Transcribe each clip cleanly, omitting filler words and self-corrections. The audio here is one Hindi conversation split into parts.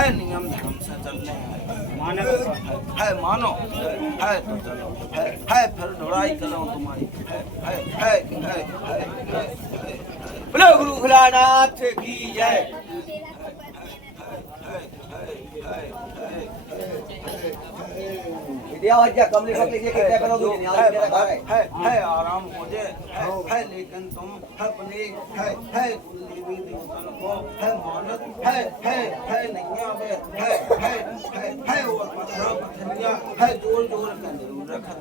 है नियम धर्म से चलने माने है मानो है तो चलो है फिर ढोड़ाई करो तुम्हारी है बोलो गुरु भोलानाथ की जय। कमली फकली के क्या करोगे है आराम हो जाए है लेकिन तुम अपने है देवी देवतन को है मानत है नैया में है और पत्थर पत्थरिया है जोर जोर का जरूर रखत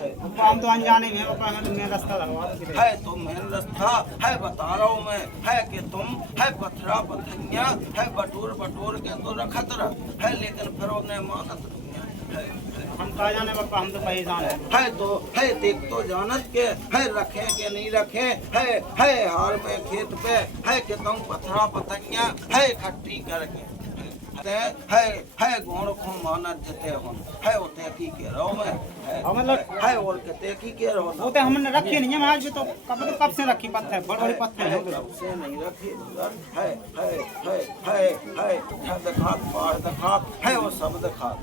है। हम तो अनजाने में पापा हमें मेन रास्ता लगवा दो है तो मेन रास्ता है बता रहा हूँ मैं है कि तुम है पत्थरा पत्थरिया है बटोर बटोर के तो रखत है लेकिन फिर उन्हें मानत हम कहा जाने पापा हम तो परेशान है तो है देख तो जानत के है रखे के नहीं रखे है हार में खेत पे है कि तुम पत्थरा पतंगिया है इकट्ठी करके है गुण को मानत जते हो है उते की के रहो मैं मतलब है और कहते की के रहो वो तो हमने रखी नहीं है आज भी तो कब से रखी पत्थर बड़े पत्थर है कब से नहीं रखी है दिखात पार दिखात है वो सब दिखात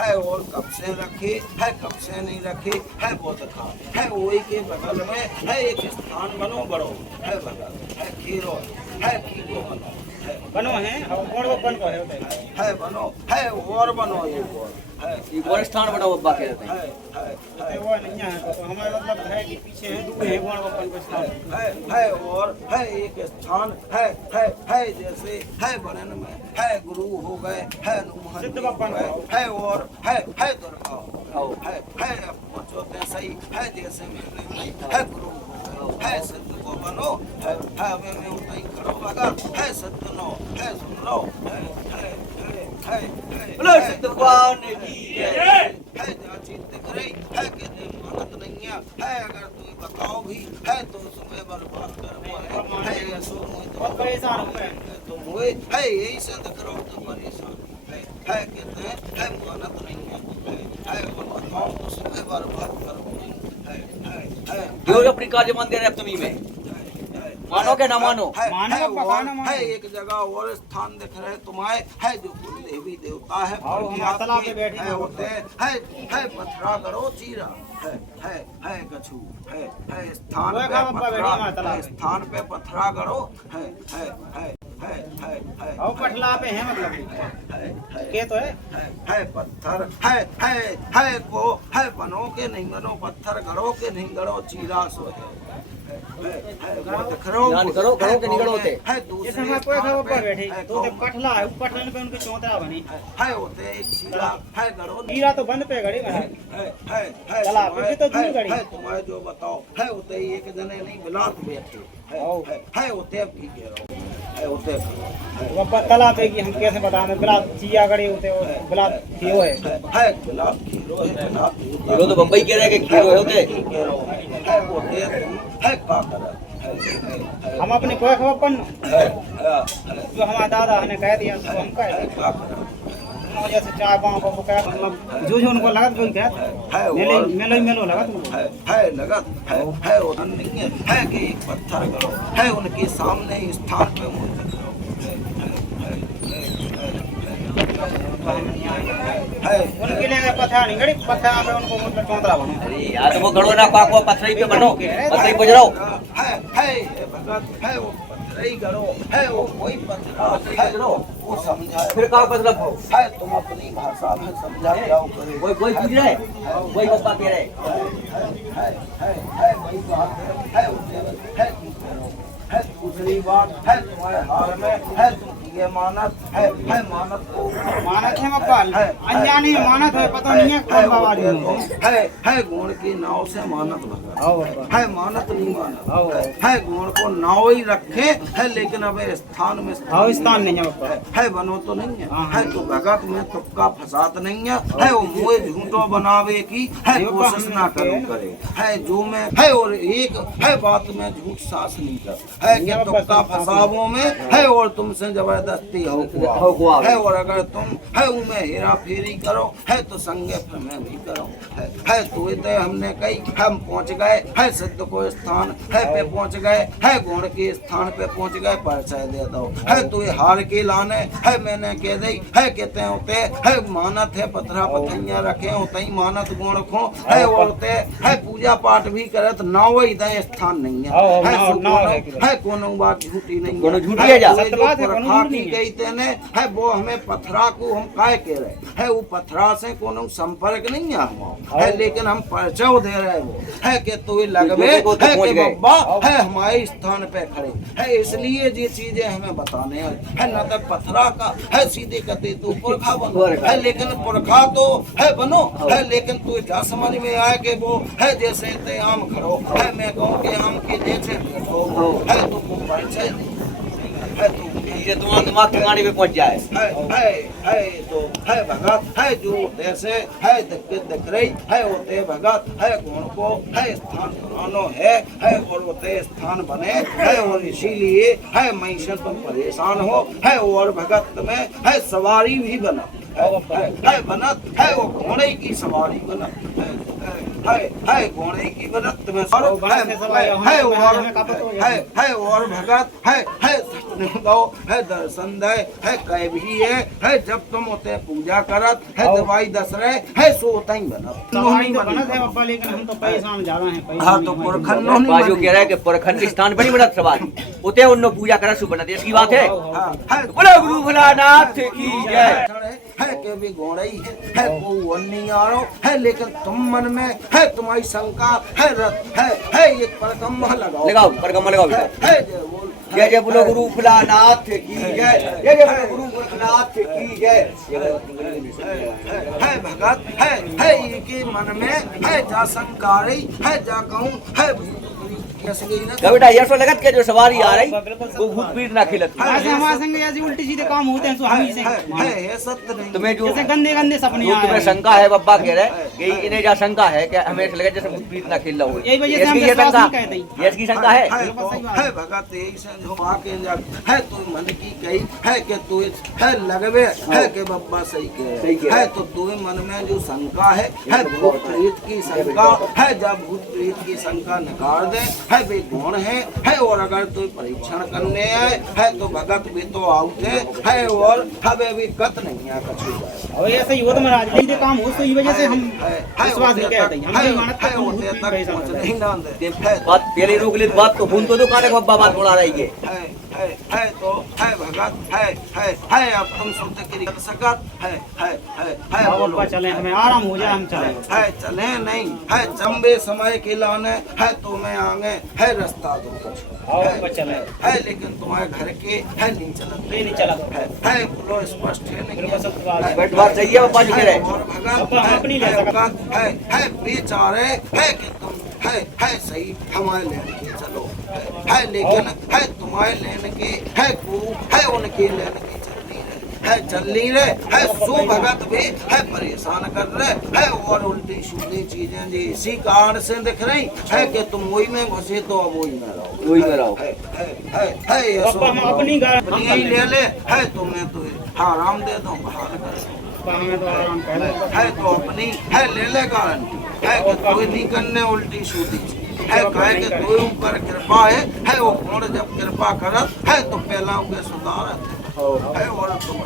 है और कब से रखी है कब से नहीं रखी है वो दिखात है वही के बगल में है एक स्थान बनो बड़ो है बगल है खीरो है खीरो बनो है और कौन वो बन को है बनो है और बनो ये और स्थान बनाओ अब्बा के रहते हैं वो नहीं है तो हमारा मतलब है कि पीछे है दूर है कौन वो बन को स्थान है और है एक स्थान है जैसे है बनन में है गुरु हो गए है सिद्ध बप्पन है और है दुर्गा है पहुंचोते सही है जैसे है गुरु है सिद्ध को बनो है में उतना खड़ो लगा है सिद्ध नो है सुन लो है बोलो सिद्ध भगवान की जय। है जाची दिख रही है कि मानत नहीं है अगर तुम बताओ भी है तो तुम्हें बर्बाद कर है ये सो बहुत परेशान हो गए तुम हुए है यही से करो तो परेशान है कहते है मानत नहीं है और बताओ तो तुम्हें बर्बाद करो देव अपनी कार्य मान दे रहे तुम्ही में मानो के ना मानो है एक जगह और स्थान दिख रहे तुम्हारे है जो कुल देवी देवता है होते है पथरा करो चीरा है कछु है स्थान पे स्थान पे पथरा करो है और पटला पे है मतलब के तो है पत्थर है को है बनो के नहीं बनो पत्थर गड़ो के नहीं गड़ो चीरा सो करो के निकल होते है जैसे हमारे कोई खबर पर बैठे तो पटला है पटलन पे उनके चौतरा बनी है होते एक चीरा है गड़ो चीरा तो बंद पे गड़ी है चला पे तो दूर गड़ी है तुम्हारे जो बताओ है होते एक जने नहीं बिलात बैठे है होते अब की कह रहा हूँ है होते वो तला पे कि हम कैसे बताएं बिलात चिया गड़ी होते हो बिलात खीरो है बिलात खीरो है बिलात खीरो तो बम्बई कह रहे हैं कि खीरो होते है होते है का कर हम अपने कोई खबर पन जो हमारा दादा ने कह दिया तो हम कह जैसे चाय पाँव को कह मतलब जो उनको लगा जो कह मेलो लगा है लगा है वो नहीं है कि एक पत्थर करो है उनके सामने स्थान पे मूर्ति करो है उनके लिए पत्थर नहीं गड़ी पत्थर पे उनको मतलब चौतरा बनो अरे यार तो वो गड़ो ना पाको पत्थर पे बनो पत्थर पे बजराओ है वो पत्थर गड़ो है वो कोई पत्थर है वो समझाए फिर कहाँ मतलब हो है तुम अपनी भाषा में समझा जाओ कोई पूछ रहे कोई बप्पा कह रहे है वही बात है है दूसरी बात है तुम्हारे हाल में है तुम ये मानत है मानत को मानत है मप्पाल अनजाने मानत है पता नहीं है कौन बाबा है गुण की नाव से मानत लगा है मानत नहीं मानत है गुण को नाव ही रखे है लेकिन अब स्थान में स्थान नहीं है बनो तो नहीं है तो भगत में तुक्का फसात नहीं है वो मुँह झूठो बनावे की है कोशिश ना करे है जो मैं है और एक है बात में झूठ सास नहीं कर है कि तुक्का फसावों में है और तुमसे जबरदस्त जबरदस्ती हो हो कुआ है, और अगर तुम है उनमें हेरा फेरी करो है तो संगे फिर मैं भी करो है तो इतने हमने कही हम पहुंच गए है सिद्ध को स्थान है पे पहुंच गए है गुण के स्थान पे पहुंच गए, परिचय दे दो है तू हार के लाने है मैंने कह दी है कहते होते है मानत है पथरा पथैया रखे होते ही मानत गुण खो है औरते है पूजा पाठ भी करे तो नाव ही दे स्थान नहीं है कोनो बात झूठी नहीं कोनो झूठी है जा प्रथा की गई तेने है वो हमें पथरा को हम काय कह रहे है वो पथरा से कोनो संपर्क नहीं है लेकिन हम परिचय दे रहे वो है कि तू लगवे है कि बब्बा है हमारे स्थान पे खड़े है, इसलिए ये चीजें हमें बताने है न तो पथरा का है सीधे कहते तू पुरखा बनो है, लेकिन पुरखा तो है बनो है लेकिन तू क्या समझ में आए कि वो है जैसे ते आम खड़ो है मैं कहूँ कि आम के जैसे बैठो है तुमको परिचय है तू ये तुम्हारा दिमाग ठिकाने पे पहुंच जाए है तो है भगत है जो जैसे है दिख रही है होते भगत है गुण को है स्थान बनानो है और होते स्थान बने है और इसीलिए है महिषा तुम परेशान हो है और भगत में है सवारी भी बना है बनत है वो घोड़े की सवारी बनत है घोड़े की बनत में है और भगत है दो है दर्शन दे है कह भी है जब तुम होते पूजा करत है दवाई दस रहे है सो होता ही बनत सवारी तो बनत है बाबा, लेकिन हम तो परेशान ज्यादा हैं। हाँ तो पुरखन बाजू कह रहा है कि पुरखन के स्थान पर नहीं बनत सवारी उते उन्नो पूजा करा सु बनत इसकी बात है। बोलो गुरु भोलानाथ की जय। है के भी घोड़ई है वो नहीं आ रहा है लेकिन तुम मन में है तुम्हारी शंका है रथ है एक परकम्मा लगाओ परकम्मा लगाओ है जय जय बोलो गुरु भोलानाथ की जय, जय जय बोलो गुरु गोरखनाथ की जय। है भगत है इनके मन में है जा शंकारी है जा कहूँ है बेटा ये सो लगत के जो सवारी आ रही वो भूत पीर ना खिलत ऐसे हमारे संग ऐसे उल्टे सीधे काम होते हैं तो हम ही से है सत्य नहीं तुम्हें जो जैसे गंदे गंदे सपने आए तुम्हें शंका है बब्बा कह रहे कि इन्हें जा शंका है कि हमें ऐसा लगे जैसे भूत पीर ना खिल रहा हो, यही वजह से हम विश्वास नहीं कहते हैं। ये इसकी शंका है भगत एक से जो आके है तू मन की कही है कि तू है लगवे है कि बब्बा सही कह है तो तू मन में जो शंका है भूत प्रेत की शंका है जब भूत प्रेत की शंका निकाल दे है वे गुण है और अगर तू परीक्षण करने है तो भगत भी तो आउते है और हमें भी कत नहीं है कछु और ऐसे ही हो तो महाराज सीधे काम हो तो इस वजह से हम विश्वास नहीं कहते हैं। हम मानत है होते तक पहुंच नहीं ना दे बात पहले रोक ले बात तो भूल तो काले बब्बा बात बोला रही है तो है भगत है अब तुम सुनते की कर सकत है बाबा चले हमें आराम हो जाए हम चले है चले नहीं है चंबे समय के लाने है तो मैं आगे है रास्ता दो है लेकिन तुम्हारे घर के है नहीं चला है बोलो स्पष्ट है नहीं बैठ बात सही है बब्बा जी कह रहे और भगत है बेचारे है कि तुम है सही हमारे लेने के चलो है लेकिन है तुम्हारे लेने के है को है उनके लेने की चल रही है सो भगत भी है परेशान कर रहे है और उल्टी सीधी चीजें जी इसी कारण से दिख रही है कि तुम वही में घुसे तो अब वही में रहो है हम अपनी गाड़ी ले ले है तुम्हें तो आराम दे दो बहाल कर है तो अपनी है ले ले गारंटी है कि कोई नहीं करने उल्टी सीधी है कहे कि तू ऊपर कृपा है वो कौन जब कृपा करत है तो पहला उनके सुधारत है और तुम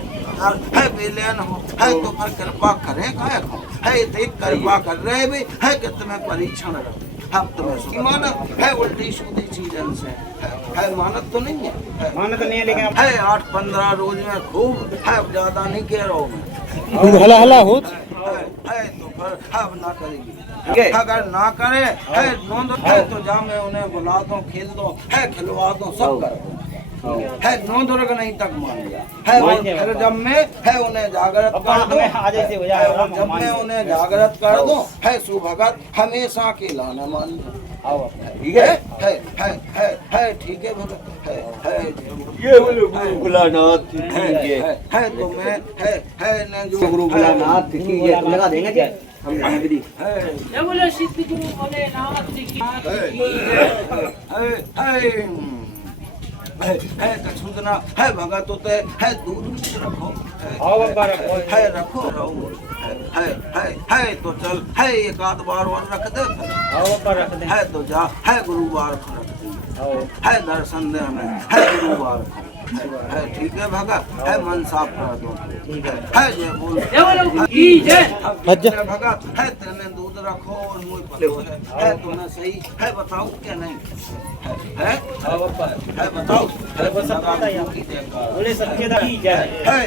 है विलेन हो है तो पर कृपा करेगा है देख कृपा कर रहे भी है कि तुम्हें परीक्षण हम तुम्हें मानत है उल्टी सीधी चीजन से है मानत तो नहीं है मानत नहीं है लेकिन है 8-15 रोज में खूब है ज्यादा नहीं कह रहा हूँ खूब हला हला हो है तो फिर अब ना करेगी अगर ना करे है नोंद है तो जा मैं उन्हें बुला दो खेल दो है खिलवा दो सब कर दो है नौ दुर्ग नहीं तक मान लिया है और फिर जब मैं है उन्हें जागृत कर दो जब मैं उन्हें जागृत कर दूं है सुभगत हमेशा के लाना मान लो ठीक है ठीक है भगत है ये बोलो गुरु भोलानाथ की है तो मैं है न जो गुरु भोलानाथ की ये लगा देंगे क्या हम विधि जय बोलो सिद्ध गुरु भोलेनाथ की है कछुदना है भगत होते है दूध रखो आओ बाबा रखो। है रखो रहो है तो चल है एक आध बार और रख दे आओ बाबा रख दे। है तो जा है गुरुवार को रख दे आओ है दर्शन दे हमें है गुरुवार को है ठीक है भगत है मन साफ कर दो है जय बोल भगत है तेने दूध रखो और मुँह पलो है तुम्हें सही है बताओ क्या नहीं है आओ बाबा है बताओ है बस पता ही बोले सच्चे दा की जय है